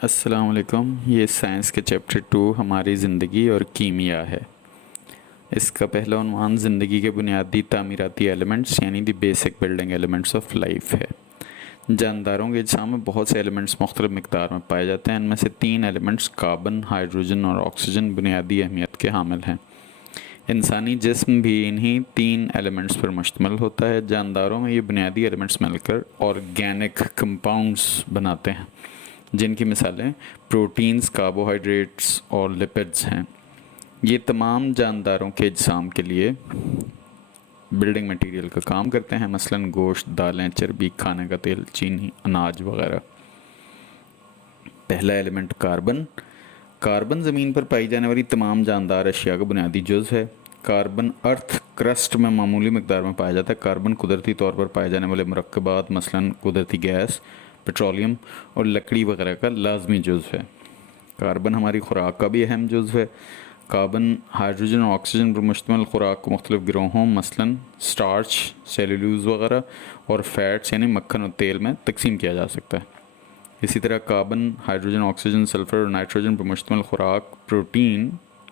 السلام علیکم. یہ سائنس کے چیپٹر 2 ہماری زندگی اور کیمیا ہے. اس کا پہلا عنوان زندگی کے بنیادی تعمیراتی ایلیمنٹس یعنی the basic building elements of life ہے. جانداروں کے اجسام میں بہت سے ایلیمنٹس مختلف مقدار میں پائے جاتے ہیں. ان میں سے 3 ایلیمنٹس کاربن، ہائیڈروجن اور آکسیجن بنیادی اہمیت کے حامل ہیں. انسانی جسم بھی انہی 3 ایلیمنٹس پر مشتمل ہوتا ہے. جانداروں میں یہ بنیادی ایلیمنٹس مل کر آرگینک کمپاؤنڈس بناتے ہیں جن کی مثالیں پروٹینز، کاربوہائیڈریٹس اور لپڈز ہیں. یہ تمام جانداروں کے اجسام کے لیے بلڈنگ مٹیریل کا کام کرتے ہیں، مثلاً گوشت، دالیں، چربی، کھانے کا تیل، چینی، اناج وغیرہ. پہلا ایلیمنٹ کاربن. کاربن زمین پر پائی جانے والی تمام جاندار اشیاء کا بنیادی جز ہے. کاربن ارتھ کرسٹ میں معمولی مقدار میں پایا جاتا ہے. کاربن قدرتی طور پر پائے جانے والے مرکبات مثلاً قدرتی گیس، پیٹرولیم اور لکڑی وغیرہ کا لازمی جز ہے. کاربن ہماری خوراک کا بھی اہم جز ہے. کاربن ہائیڈروجن اور آکسیجن پر مشتمل خوراک کو مختلف گروہوں مثلاً سٹارچ، سیلولوز وغیرہ اور فیٹس یعنی مکھن اور تیل میں تقسیم کیا جا سکتا ہے. اسی طرح کاربن، ہائیڈروجن، آکسیجن، سلفر اور نائٹروجن پر مشتمل خوراک پروٹین،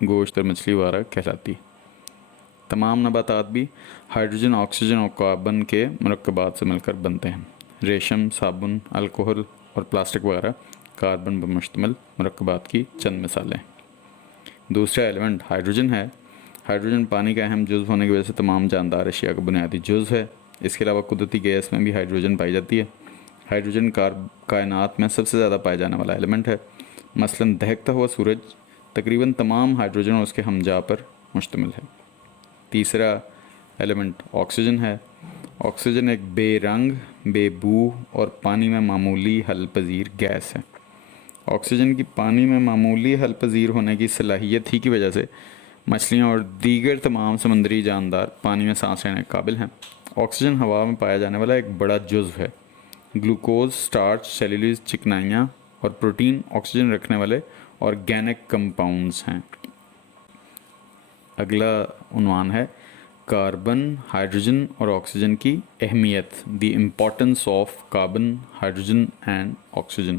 گوشت اور مچھلی وغیرہ کہلاتی ہے. تمام نباتات بھی ہائیڈروجن، آکسیجن اور کاربن کے مرکبات سے مل کر بنتے ہیں. ریشم، صابن، الکحل اور پلاسٹک وغیرہ کاربن پر مشتمل مرکبات کی چند مثالیں. دوسرا ایلیمنٹ ہائیڈروجن ہے. ہائیڈروجن پانی کا اہم جز ہونے کی وجہ سے تمام جاندار اشیاء کا بنیادی جز ہے. اس کے علاوہ قدرتی گیس میں بھی ہائیڈروجن پائی جاتی ہے. ہائیڈروجن کائنات میں سب سے زیادہ پائے جانے والا ایلیمنٹ ہے. مثلاً دہکتا ہوا سورج تقریباً تمام ہائیڈروجن اور اس کے ہمجا پر مشتمل ہے. تیسرا ایلیمنٹ آکسیجن ہے. آکسیجن ایک بے رنگ، بے بو اور پانی میں معمولی حل پذیر گیس ہے. آکسیجن کی پانی میں معمولی حل پذیر ہونے کی صلاحیت ہی کی وجہ سے مچھلیاں اور دیگر تمام سمندری جاندار پانی میں سانس لینے کے قابل ہیں. آکسیجن ہوا میں پایا جانے والا ایک بڑا جزو ہے. گلوکوز، سٹارچ، سیلولوز، چکنائیاں اور پروٹین آکسیجن رکھنے والے آرگینک کمپاؤنڈز ہیں. اگلا عنوان ہے کاربن، ہائیڈروجن اور آکسیجن کی اہمیت. The importance of carbon, hydrogen and oxygen.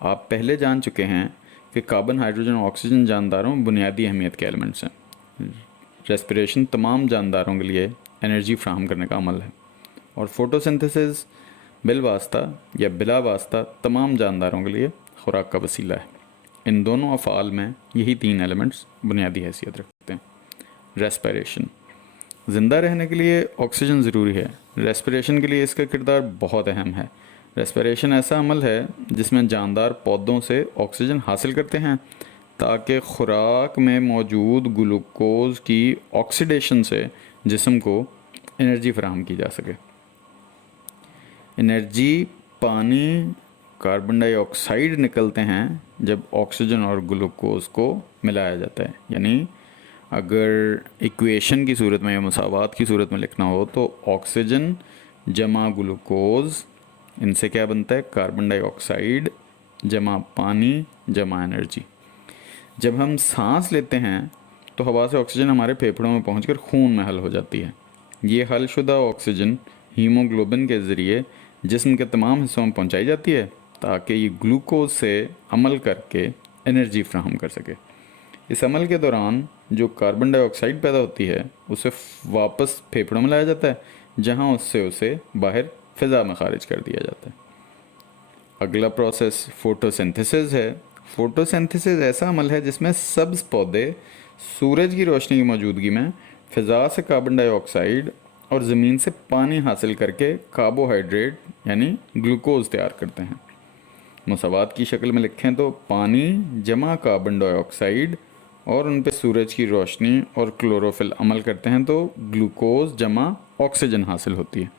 آپ پہلے جان چکے ہیں کہ کاربن، ہائیڈروجن اور آکسیجن جانداروں میں بنیادی اہمیت کے ایلیمنٹس ہیں. ریسپریشن تمام جانداروں کے لیے انرجی فراہم کرنے کا عمل ہے اور فوٹوسنتھسس بالواسطہ یا بلا واسطہ تمام جانداروں کے لیے خوراک کا وسیلہ ہے. ان دونوں افعال میں یہی 3 ایلیمنٹس بنیادی حیثیت رکھتے ہیں. ریسپریشن. زندہ رہنے کے لیے آکسیجن ضروری ہے. ریسپریشن کے لیے اس کا کردار بہت اہم ہے. ریسپریشن ایسا عمل ہے جس میں جاندار پودوں سے آکسیجن حاصل کرتے ہیں تاکہ خوراک میں موجود گلوکوز کی آکسیڈیشن سے جسم کو انرجی فراہم کی جا سکے. انرجی پانی، کاربن ڈائی آکسائیڈ نکلتے ہیں جب آکسیجن اور گلوکوز کو ملایا جاتا ہے. یعنی اگر ایکویشن کی صورت میں یا مساوات کی صورت میں لکھنا ہو تو آکسیجن جمع گلوکوز، ان سے کیا بنتا ہے؟ کاربن ڈائی آکسائیڈ جمع پانی جمع انرجی. جب ہم سانس لیتے ہیں تو ہوا سے آکسیجن ہمارے پھیپھڑوں میں پہنچ کر خون میں حل ہو جاتی ہے. یہ حل شدہ آکسیجن ہیموگلوبن کے ذریعے جسم کے تمام حصوں میں پہنچائی جاتی ہے تاکہ یہ گلوکوز سے عمل کر کے انرجی فراہم کر سکے. اس عمل کے دوران جو کاربن ڈائی آکسائیڈ پیدا ہوتی ہے اسے واپس پھیپھڑوں میں لایا جاتا ہے جہاں اس سے اسے باہر فضا میں خارج کر دیا جاتا ہے. اگلا پروسیس فوٹوسنتھسس ہے. فوٹوسنتھسس ایسا عمل ہے جس میں سبز پودے سورج کی روشنی کی موجودگی میں فضا سے کاربن ڈائی آکسائیڈ اور زمین سے پانی حاصل کر کے کاربوہائیڈریٹ یعنی گلوکوز تیار کرتے ہیں. مساوات کی شکل میں لکھیں تو پانی جمع کاربن ڈائی آکسائیڈ اور ان پہ سورج کی روشنی اور کلوروفل عمل کرتے ہیں تو گلوکوز جمع آکسیجن حاصل ہوتی ہے.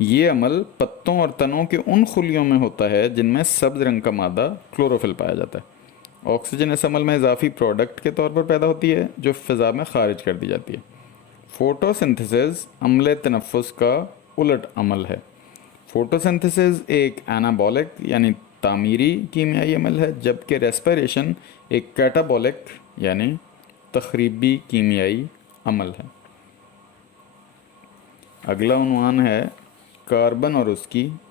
یہ عمل پتوں اور تنوں کے ان خلیوں میں ہوتا ہے جن میں سبز رنگ کا مادہ کلوروفل پایا جاتا ہے. آکسیجن اس عمل میں اضافی پروڈکٹ کے طور پر پیدا ہوتی ہے جو فضا میں خارج کر دی جاتی ہے. فوٹوسنتھسس عمل تنفس کا الٹ عمل ہے. فوٹوسنتھسس ایک انابولک یعنی تعمیری کیمیائی عمل ہے جبکہ ریسپریشن ایک کیٹابولک یعنی تخریبی کیمیائی عمل ہے. اگلا عنوان ہے کاربن اور اس کی